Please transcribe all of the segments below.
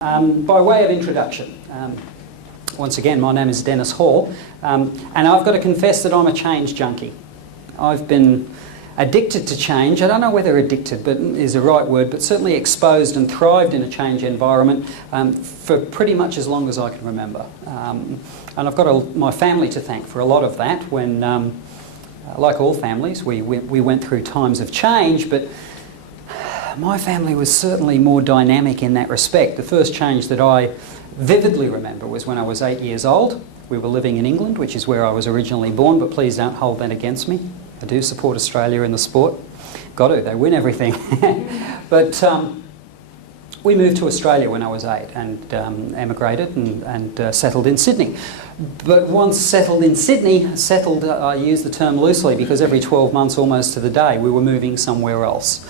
By way of introduction, once again, my name is Dennis Hall, and I've got to confess that I'm a change junkie. I've been addicted to change. I don't know whether addicted is the right word, but certainly exposed and thrived in a change environment for pretty much as long as I can remember. And I've got my family to thank for a lot of that when, like all families, we went through times of change, but my family was certainly more dynamic in that respect. The first change that I vividly remember was when I was 8 years old. We were living in England, which is where I was originally born, but please don't hold that against me. I do support Australia in the sport. Got to, they win everything. But we moved to Australia when I was 8 and emigrated and settled in Sydney. But once settled in Sydney, I use the term loosely because every 12 months almost to the day we were moving somewhere else.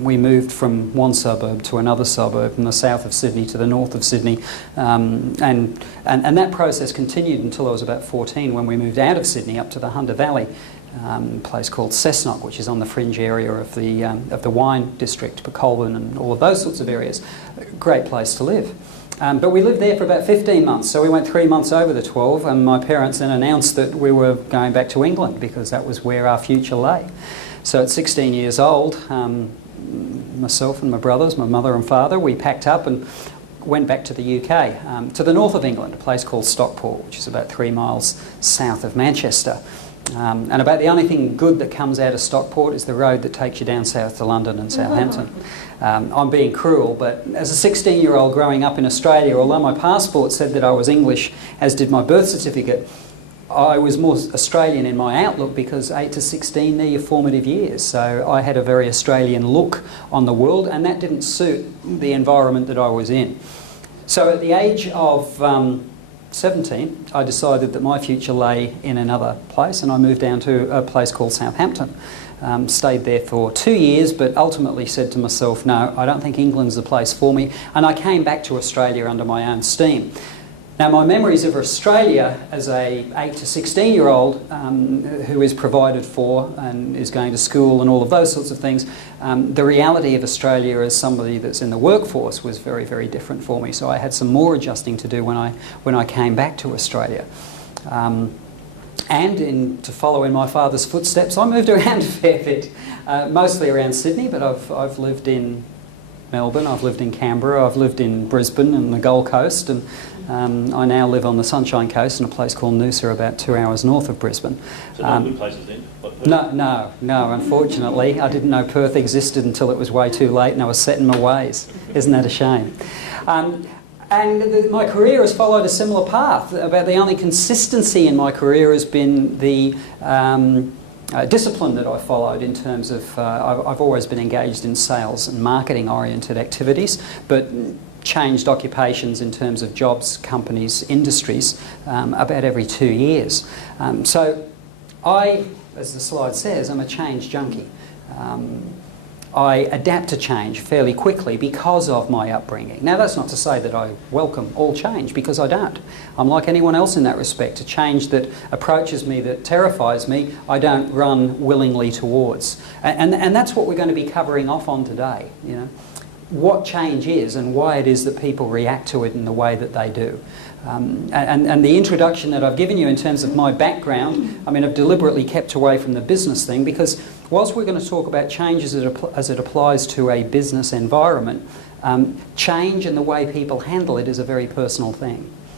We moved from one suburb to another suburb, from the south of Sydney to the north of Sydney, and that process continued until I was about 14 when we moved out of Sydney up to the Hunter Valley, a place called Cessnock, which is on the fringe area of the wine district, Colburn and all of those sorts of areas. Great place to live. But we lived there for about 15 months, so we went 3 months over the 12, and my parents then announced that we were going back to England because that was where our future lay. So at 16 years old, myself and my brothers, my mother and father, we packed up and went back to the UK, to the north of England, a place called Stockport, which is about 3 miles south of Manchester. And about the only thing good that comes out of Stockport is the road that takes you down south to London and Southampton. I'm being cruel, but as a 16-year-old growing up in Australia, although my passport said that I was English, as did my birth certificate, I was more Australian in my outlook because 8 to 16, they're your formative years. So I had a very Australian look on the world, and that didn't suit the environment that I was in. So at the age of 17, I decided that my future lay in another place, and I moved down to a place called Southampton. Stayed there for 2 years, but ultimately said to myself, no, I don't think England's the place for me, and I came back to Australia under my own steam. Now, my memories of Australia as a 8 to 16-year-old who is provided for and is going to school and all of those sorts of things, the reality of Australia as somebody that's in the workforce was very, very different for me. So I had some more adjusting to do when I came back to Australia. To follow in my father's footsteps, I moved around a fair bit, mostly around Sydney, but I've lived in Melbourne, I've lived in Canberra, I've lived in Brisbane and the Gold Coast, and I now live on the Sunshine Coast in a place called Noosa, about 2 hours north of Brisbane. So not good places then? No, unfortunately. I didn't know Perth existed until it was way too late and I was set in my ways. Isn't that a shame? My career has followed a similar path. About the only consistency in my career has been the discipline that I followed in terms of, I've always been engaged in sales and marketing oriented activities, but changed occupations in terms of jobs, companies, industries about every 2 years. So I, as the slide says, I'm a change junkie. I adapt to change fairly quickly because of my upbringing. Now, that's not to say that I welcome all change, because I don't. I'm like anyone else in that respect. A change that approaches me, that terrifies me, I don't run willingly towards. And that's what we're going to be covering off on today, you know. What change is and why it is that people react to it in the way that they do. And the introduction that I've given you in terms of my background, I mean, I've deliberately kept away from the business thing because whilst we're going to talk about change as it applies to a business environment, change and the way people handle it is a very personal thing.